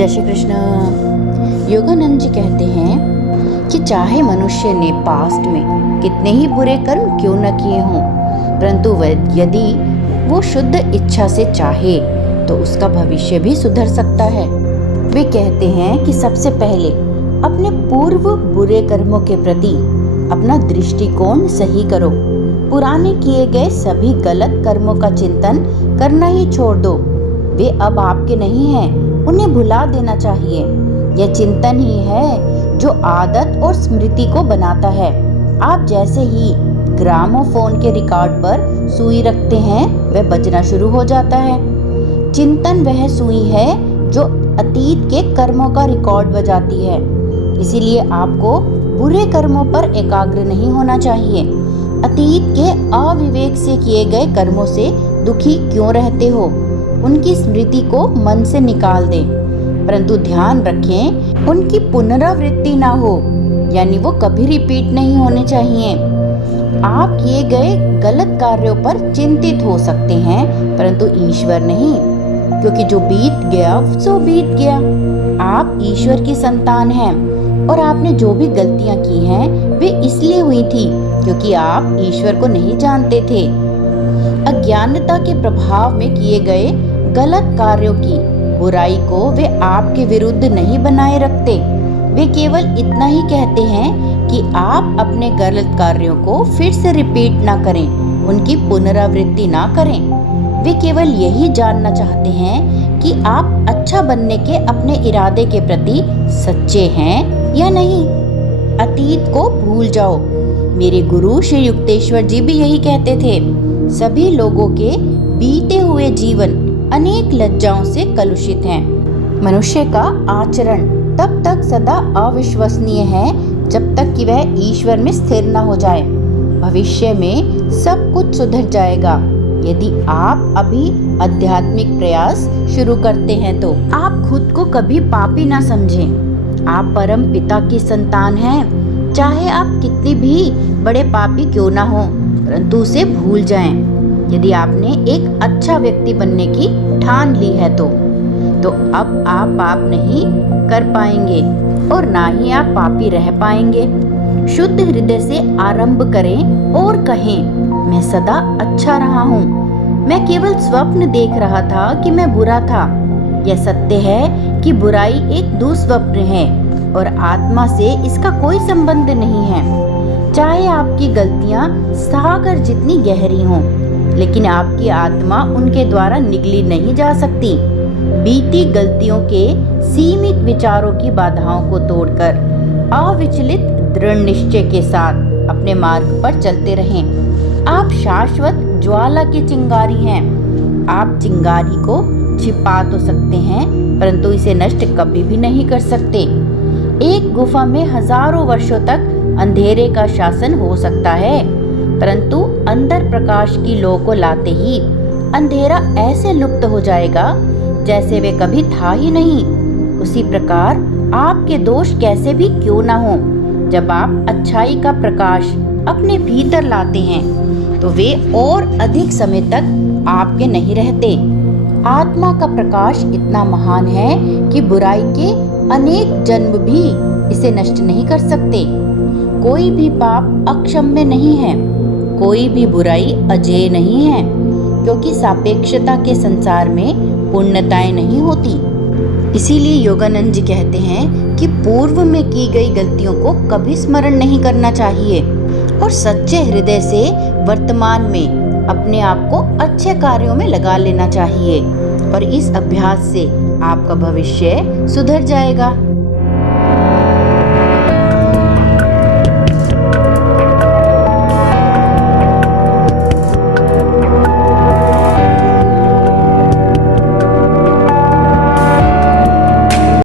जय श्री कृष्ण। योगानंद जी कहते हैं कि चाहे मनुष्य ने पास्ट में कितने ही बुरे कर्म क्यों न किए हों, परंतु यदि वो शुद्ध इच्छा से चाहे तो उसका भविष्य भी सुधर सकता है। वे कहते हैं कि सबसे पहले अपने पूर्व बुरे कर्मों के प्रति अपना दृष्टिकोण सही करो। पुराने किए गए सभी गलत कर्मों का चिंतन करना ही छोड़ दो। वे अब आपके नहीं हैं, उन्हें भुला देना चाहिए। यह चिंतन ही है जो आदत और स्मृति को बनाता है। आप जैसे ही ग्रामोफोन के रिकॉर्ड पर सुई रखते हैं, वह बजना शुरू हो जाता है। चिंतन वह सुई है जो अतीत के कर्मों का रिकॉर्ड बजाती है। इसीलिए आपको बुरे कर्मों पर एकाग्र नहीं होना चाहिए। अतीत के अविवेक से किए गए कर्मों से दुखी क्यों रहते हो, उनकी स्मृति को मन से निकाल दें, परंतु ध्यान रखें उनकी पुनरावृत्ति ना हो, यानी वो कभी रिपीट नहीं होने चाहिए। आप किए गए गलत कार्यों पर चिंतित हो सकते हैं, परंतु ईश्वर नहीं, क्योंकि जो बीत गया सो बीत गया। आप ईश्वर की संतान हैं और आपने जो भी गलतियां की हैं वे इसलिए हुई थी क्योंकि आप ईश्वर को नहीं जानते थे। अज्ञानता के प्रभाव में किए गए गलत कार्यों की बुराई को वे आपके विरुद्ध नहीं बनाए रखते। वे केवल इतना ही कहते हैं कि आप अपने गलत कार्यों को फिर से रिपीट ना करें, उनकी पुनरावृत्ति ना करें। वे केवल यही जानना चाहते हैं कि आप अच्छा बनने के अपने इरादे के प्रति सच्चे हैं या नहीं। अतीत को भूल जाओ। मेरे गुरु श्री युक्तेश्वर जी भी यही कहते थे। सभी लोगों के बीते हुए जीवन अनेक लज्जाओं से कलुषित हैं। मनुष्य का आचरण तब तक सदा अविश्वसनीय है जब तक कि वह ईश्वर में स्थिर न हो जाए। भविष्य में सब कुछ सुधर जाएगा यदि आप अभी आध्यात्मिक प्रयास शुरू करते हैं तो। आप खुद को कभी पापी ना समझें। आप परम पिता की संतान हैं। चाहे आप कितने भी बड़े पापी क्यों ना हो, परंतु उसे भूल जाएं। यदि आपने एक अच्छा व्यक्ति बनने की ठान ली है तो अब आप पाप नहीं कर पाएंगे और ना ही आप पापी रह पाएंगे। शुद्ध हृदय से आरंभ करें और कहें, मैं सदा अच्छा रहा हूँ। मैं केवल स्वप्न देख रहा था कि मैं बुरा था। यह सत्य है कि बुराई एक दुस्वप्न है और आत्मा से इसका कोई संबंध नहीं है। चाहे आपकी गलतियां सागर जितनी गहरी हों, लेकिन आपकी आत्मा उनके द्वारा निगली नहीं जा सकती। बीती गलतियों के सीमित विचारों की बाधाओं को तोड़कर अविचलित दृढ़ निश्चय के साथ अपने मार्ग पर चलते रहें। आप शाश्वत ज्वाला की चिंगारी हैं। आप चिंगारी को छिपा तो सकते हैं, परंतु इसे नष्ट कभी भी नहीं कर सकते। एक गुफा में हजारों वर्षों तक अंधेरे का शासन हो सकता है, परंतु अंदर प्रकाश की लौ को लाते ही अंधेरा ऐसे लुप्त हो जाएगा जैसे वे कभी था ही नहीं। उसी प्रकार आपके दोष कैसे भी क्यों ना हो, जब आप अच्छाई का प्रकाश अपने भीतर लाते हैं तो वे और अधिक समय तक आपके नहीं रहते। आत्मा का प्रकाश इतना महान है कि बुराई के अनेक जन्म भी इसे नष्ट नहीं कर सकते। कोई भी पाप अक्षम्य नहीं है, कोई भी बुराई अजेय नहीं है, क्योंकि सापेक्षता के संसार में पूर्णताएं नहीं होती। इसीलिए योगानंद जी कहते हैं कि पूर्व में की गई गलतियों को कभी स्मरण नहीं करना चाहिए और सच्चे हृदय से वर्तमान में अपने आप को अच्छे कार्यों में लगा लेना चाहिए और इस अभ्यास से आपका भविष्य सुधर जाएगा।